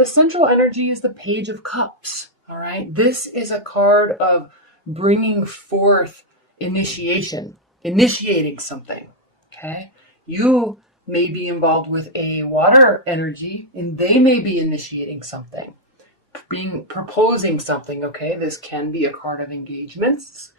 the central energy is the Page of Cups. All right. This is a card of bringing forth initiation, initiating something. Okay. You may be involved with a water energy and they may be initiating something, proposing something. Okay. This can be a card of engagements,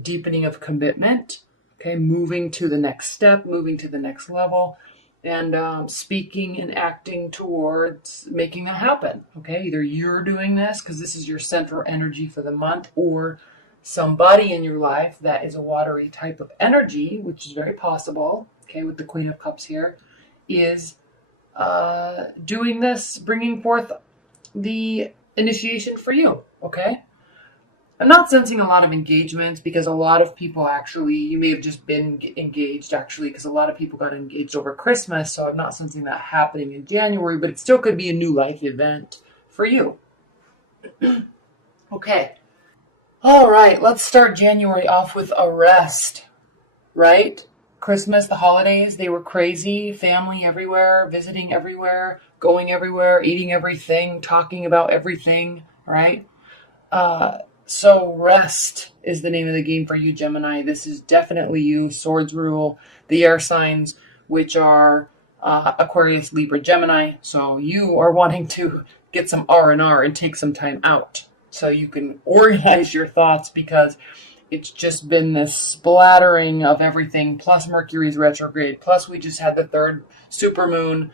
deepening of commitment. Okay. Moving to the next step, moving to the next level. And speaking and acting towards making that happen. Okay, either you're doing this because this is your central energy for the month, or somebody in your life that is a watery type of energy, which is very possible. Okay, with the Queen of Cups here, is doing this, bringing forth the initiation for you. Okay. I'm not sensing a lot of engagements because a lot of people actually, you may have just been engaged actually because a lot of people got engaged over Christmas. So I'm not sensing that happening in January, but it still could be a new life event for you. Okay. All right. Let's start January off with a rest, right? Christmas, the holidays, they were crazy. Family everywhere, visiting everywhere, going everywhere, eating everything, talking about everything, right? So rest is the name of the game for you, Gemini. This is definitely you. Swords rule the air signs, which are Aquarius, Libra, Gemini. So you are wanting to get some R&R and take some time out so you can organize your thoughts, because it's just been this splattering of everything. Plus Mercury's retrograde. Plus we just had the third supermoon.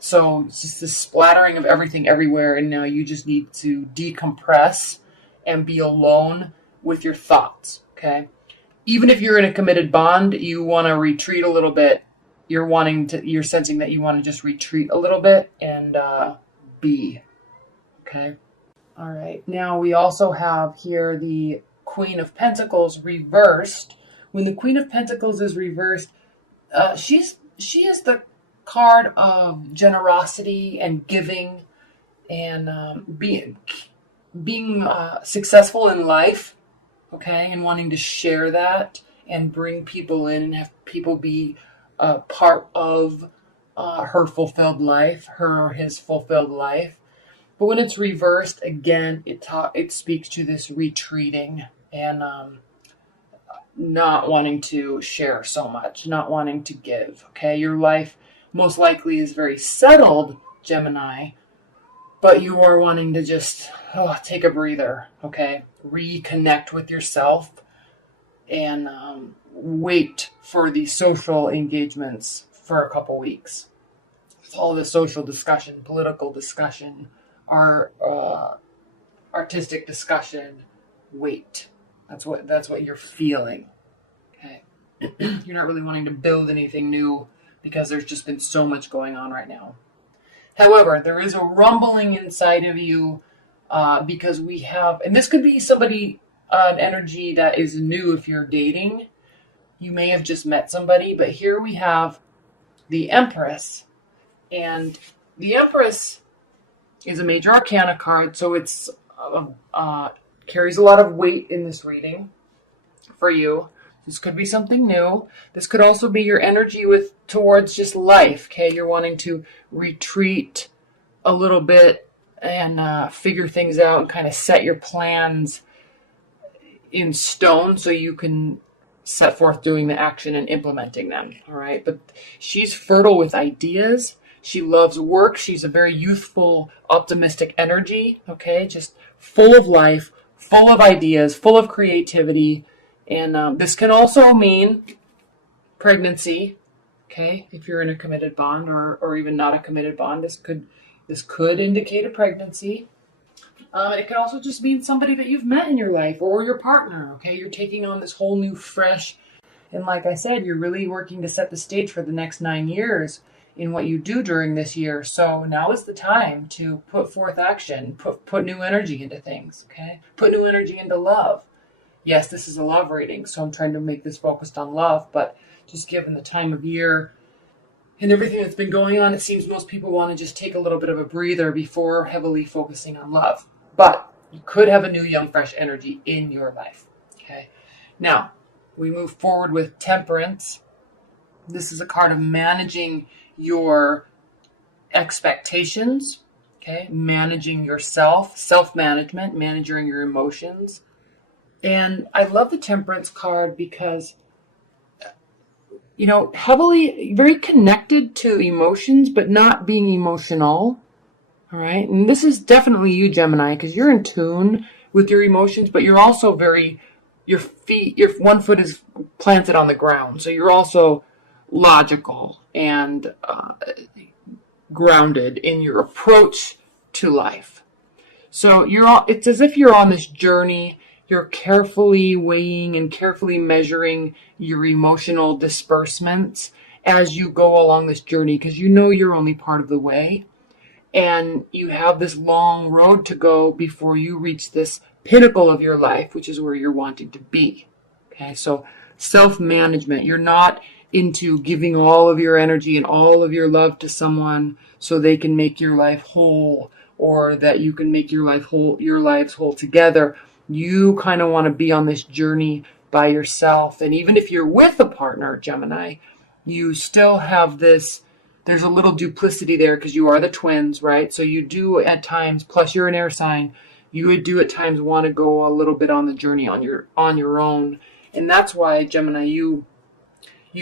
So it's just this splattering of everything everywhere. And now you just need to decompress and be alone with your thoughts, okay? Even if you're in a committed bond, you want to retreat a little bit. You're sensing that you want to just retreat a little bit and be, okay? All right. Now we also have here the Queen of Pentacles reversed. When the Queen of Pentacles is reversed, she is the card of generosity and giving and being successful in life, okay, and wanting to share that and bring people in and have people be part of her fulfilled life, his fulfilled life. But when it's reversed, again, it speaks to this retreating and not wanting to share so much, not wanting to give, okay? Your life most likely is very settled, Gemini, but you are wanting to just take a breather, okay? Reconnect with yourself and wait for the social engagements for a couple weeks. All the social discussion, political discussion, artistic discussion, wait. That's what you're feeling, okay? You're not really wanting to build anything new because there's just been so much going on right now. However, there is a rumbling inside of you because we have, and this could be somebody, an energy that is new if you're dating. You may have just met somebody, but here we have the Empress. And the Empress is a major arcana card, so it's carries a lot of weight in this reading for you. This could be something new. This could also be your energy towards just life, okay? You're wanting to retreat a little bit and figure things out and kind of set your plans in stone so you can set forth doing the action and implementing them, all right? But she's fertile with ideas. She loves work. She's a very youthful, optimistic energy, okay? Just full of life, full of ideas, full of creativity. And this can also mean pregnancy, okay? If you're in a committed bond or even not a committed bond, this could indicate a pregnancy. It could also just mean somebody that you've met in your life or your partner, okay? You're taking on this whole new fresh, and like I said, you're really working to set the stage for the next 9 years in what you do during this year. So now is the time to put forth action, put new energy into things, okay? Put new energy into love. Yes, this is a love reading, so I'm trying to make this focused on love, but just given the time of year and everything that's been going on, it seems most people want to just take a little bit of a breather before heavily focusing on love. But you could have a new, young, fresh energy in your life, okay? Now, we move forward with Temperance. This is a card of managing your expectations, Okay, managing yourself, self-management, managing your emotions. And I love the Temperance card because, heavily, very connected to emotions, but not being emotional. All right. And this is definitely you, Gemini, because you're in tune with your emotions, but you're also your one foot is planted on the ground. So you're also logical and grounded in your approach to life. So it's as if you're on this journey. You're carefully weighing and carefully measuring your emotional disbursements as you go along this journey, because you're only part of the way. And you have this long road to go before you reach this pinnacle of your life, which is where you're wanting to be. Okay, so self-management. You're not into giving all of your energy and all of your love to someone so they can make your life whole, or that you can make your lives whole together. You kind of want to be on this journey by yourself. And even if you're with a partner, Gemini, you still have this. There's a little duplicity there because you are the twins, right? So you do at times, plus you're an air sign, you would do at times want to go a little bit on the journey on your own. And that's why, Gemini, you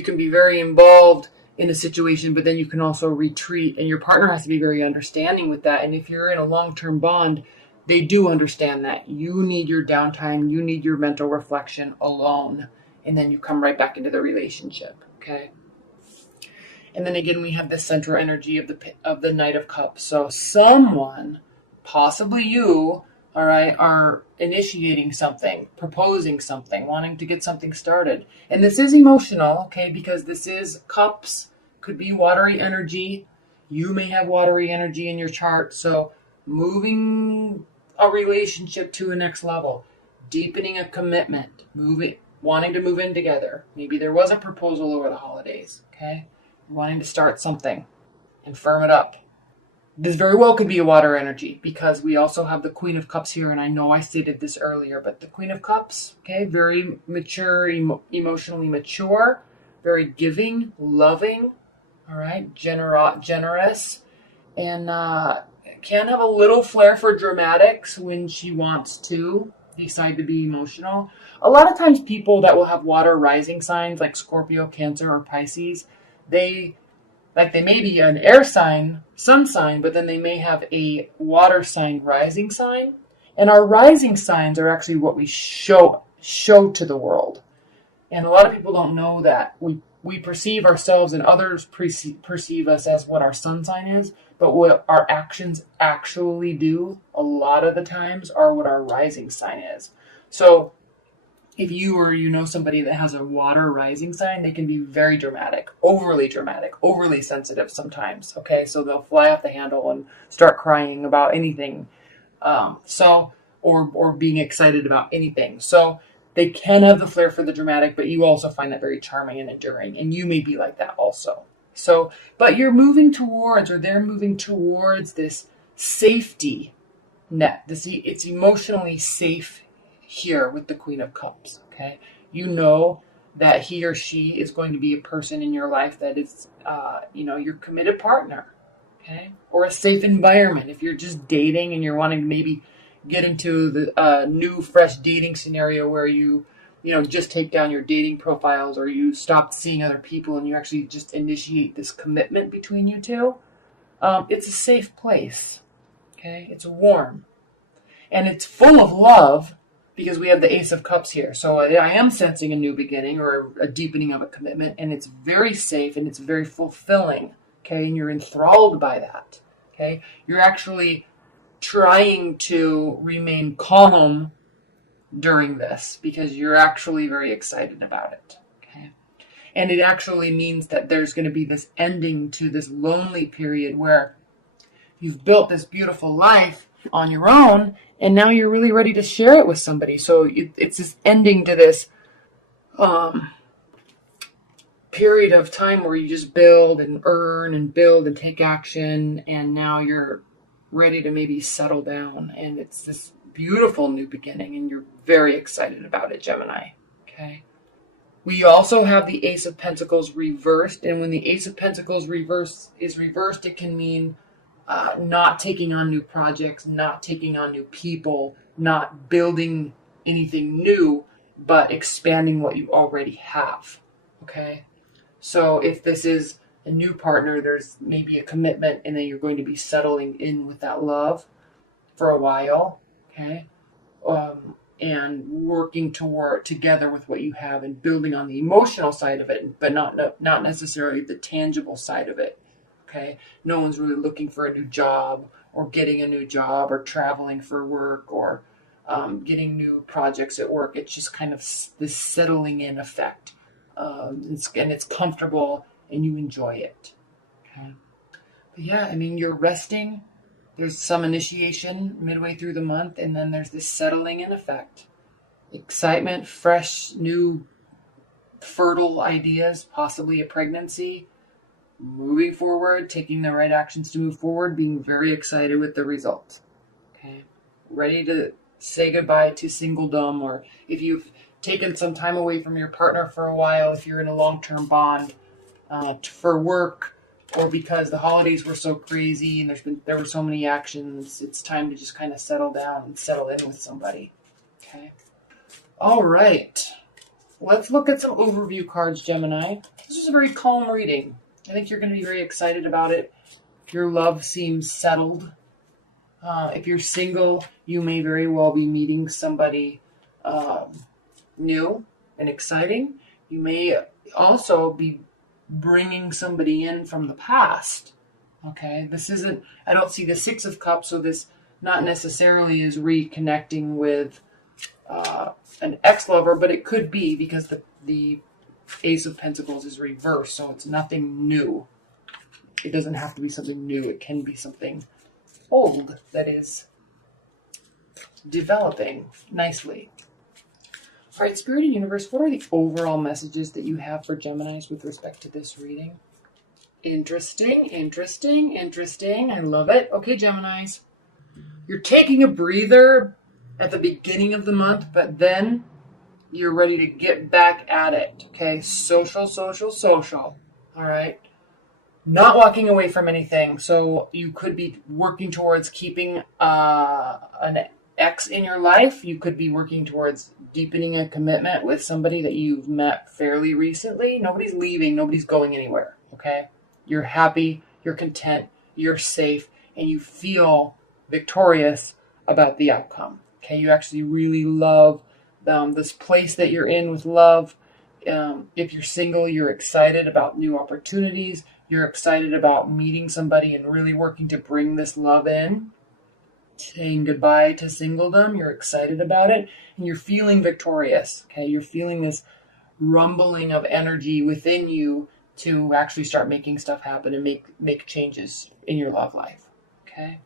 can be very involved in a situation, but then you can also retreat, and your partner has to be very understanding with that. And if you're in a long-term bond, they do understand that you need your downtime, you need your mental reflection alone, and then you come right back into the relationship. Okay. And then again, we have the central energy of the Knight of Cups. So someone, possibly you, all right, are initiating something, proposing something, wanting to get something started. And this is emotional, okay, because this is cups, could be watery energy. You may have watery energy in your chart. So moving a relationship to a next level, deepening a commitment, wanting to move in together. Maybe there was a proposal over the holidays, okay? Wanting to start something and firm it up. This very well could be a water energy because we also have the Queen of Cups here, and I know I stated this earlier, but the Queen of Cups, okay, very mature, emotionally mature, very giving, loving, all right, generous, and can have a little flair for dramatics when she wants to decide to be emotional. A lot of times people that will have water rising signs like Scorpio, Cancer, or Pisces, they may be an air sign, sun sign, but then they may have a water sign rising sign. And our rising signs are actually what we show to the world. And a lot of people don't know that. We perceive ourselves and others perceive us as what our sun sign is, but what our actions actually do a lot of the times are what our rising sign is. So if you or somebody that has a water rising sign, they can be very dramatic, overly sensitive sometimes. Okay, so they'll fly off the handle and start crying about anything, or being excited about anything. So they can have the flair for the dramatic, but you also find that very charming and enduring, and you may be like that also. So, but they're moving towards this safety net. It's emotionally safe here with the Queen of Cups, okay? You know that he or she is going to be a person in your life that is, your committed partner, okay? Or a safe environment. If you're just dating and you're wanting to maybe get into the new, fresh dating scenario where you just take down your dating profiles, or you stop seeing other people and you actually just initiate this commitment between you two, it's a safe place, okay? It's warm. And it's full of love, because we have the Ace of Cups here. So I am sensing a new beginning or a deepening of a commitment, and it's very safe and it's very fulfilling, okay? And you're enthralled by that, okay? You're actually trying to remain calm during this because you're actually very excited about it, okay? And it actually means that there's going to be this ending to this lonely period where you've built this beautiful life on your own, and now you're really ready to share it with somebody. So it's this ending to this period of time where you just build and earn and build and take action, and now you're ready to maybe settle down, and it's this beautiful new beginning, and you're very excited about it, Gemini. Okay. We also have the Ace of Pentacles reversed, and when the Ace of Pentacles is reversed, it can mean not taking on new projects, not taking on new people, not building anything new, but expanding what you already have. Okay? So if this is a new partner, there's maybe a commitment, and then you're going to be settling in with that love for a while. Okay? And working together with what you have and building on the emotional side of it, but not necessarily the tangible side of it. Okay, no one's really looking for a new job or getting a new job or traveling for work or getting new projects at work. It's just kind of this settling in effect, it's comfortable and you enjoy it. Okay, but yeah, I mean, you're resting. There's some initiation midway through the month, and then there's this settling in effect. Excitement, fresh, new, fertile ideas, possibly a pregnancy, moving forward, taking the right actions to move forward, being very excited with the results. Okay. Ready to say goodbye to singledom, or if you've taken some time away from your partner for a while, if you're in a long-term bond for work, or because the holidays were so crazy and there were so many actions, it's time to just kind of settle down and settle in with somebody. Okay. All right. Let's look at some overview cards, Gemini. This is a very calm reading. I think you're going to be very excited about it. Your love seems settled. If you're single, you may very well be meeting somebody new and exciting. You may also be bringing somebody in from the past. Okay, I don't see the Six of Cups, so this not necessarily is reconnecting with an ex-lover, but it could be because the Ace of Pentacles is reversed, so it's nothing new. It doesn't have to be something new. It can be something old that is developing nicely. All right, Spirit and Universe, what are the overall messages that you have for Geminis with respect to this reading? Interesting, interesting, interesting. I love it. Okay, Geminis. You're taking a breather at the beginning of the month, but then you're ready to get back at it. Okay, social, social, social. All right. Not walking away from anything. So you could be working towards keeping an ex in your life. You could be working towards deepening a commitment with somebody that you've met fairly recently. Nobody's leaving. Nobody's going anywhere. Okay. You're happy. You're content. You're safe. And you feel victorious about the outcome. Okay. You actually really love this place that you're in with love. If you're single, you're excited about new opportunities. You're excited about meeting somebody and really working to bring this love in. Saying goodbye to singledom. You're excited about it. And you're feeling victorious. Okay, you're feeling this rumbling of energy within you to actually start making stuff happen and make changes in your love life. Okay.